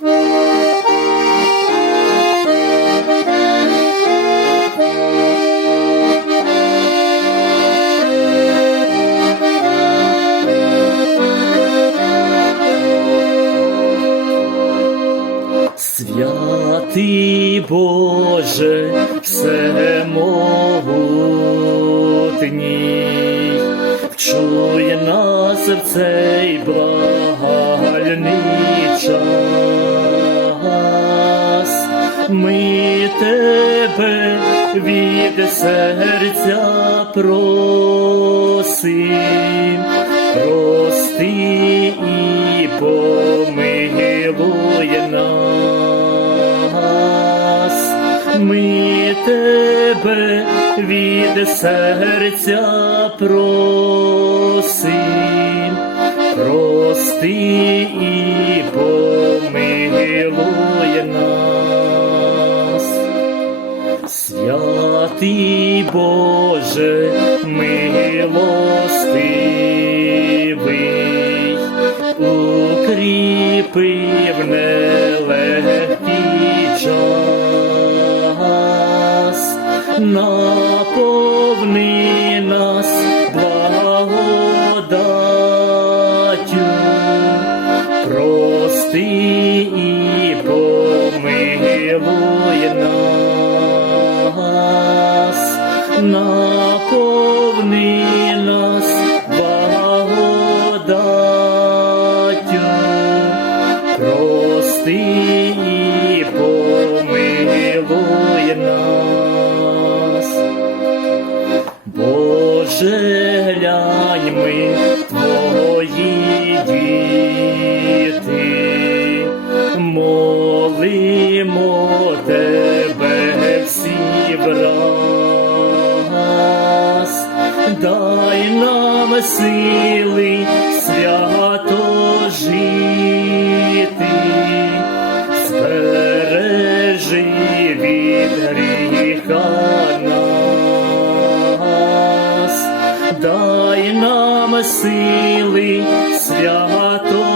Святий Боже, всемогутній, вчуй нас в цей благальний тебе від серця просим, прости і помилуй нас. Ми тебе від серця просим, прости і Святий Боже, милостивий, укріпи в нелегкий час, наповни нас благодаттю, прости і помилуй нас, наповни сили свято збережи від гріха нам сили свято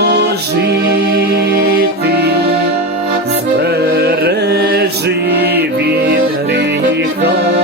збережи від гріха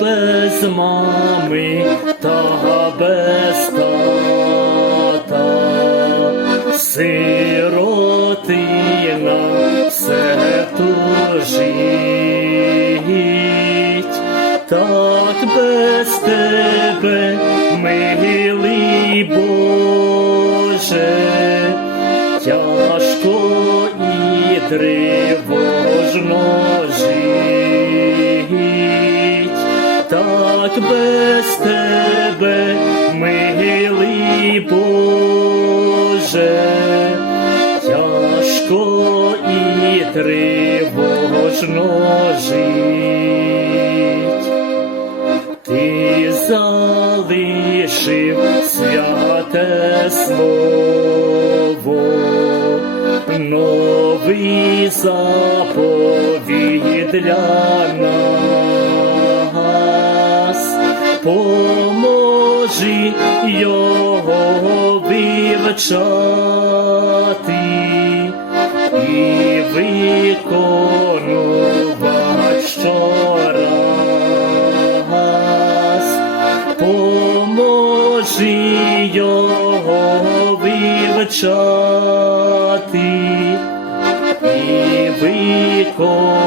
без мами та без тата, сиротина все тужить, так без тебе, милий Боже, тяжко і тривожно без тебе, милий Боже, тяжко і тривожно жить. Ти залишив святе слово, новий заповідь для поможи його вивчати і виконувати щораз, поможи його вивчати і виконувати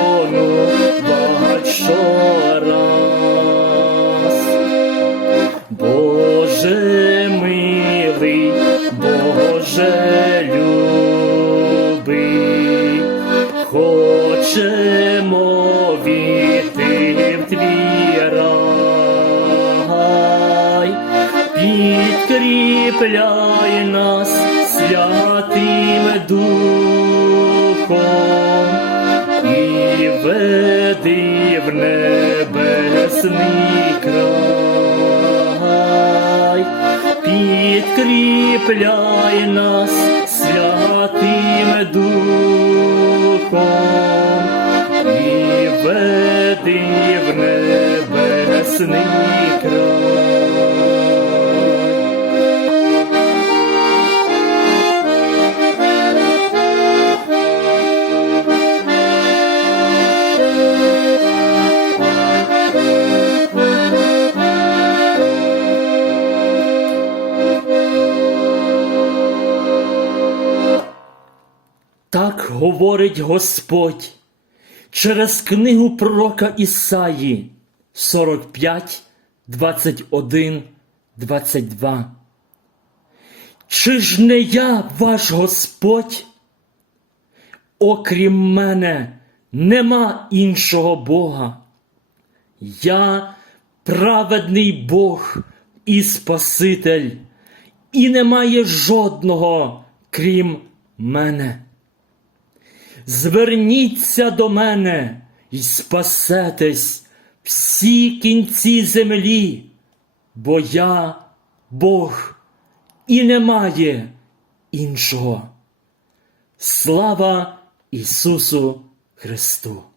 Боже любий, хочемо війти в твій рай, підкріпляй нас святим Духом і веди в небесний край, підкріпляй нас святим Духом і веди в небесний край. Говорить Господь через книгу пророка Ісаї 45, 21, 22. Чи ж не я ваш Господь? Окрім мене нема іншого Бога. Я праведний Бог і Спаситель, і немає жодного, крім мене. Зверніться до мене і спасетесь всі кінці землі, бо я Бог і немає іншого. Слава Ісусу Христу!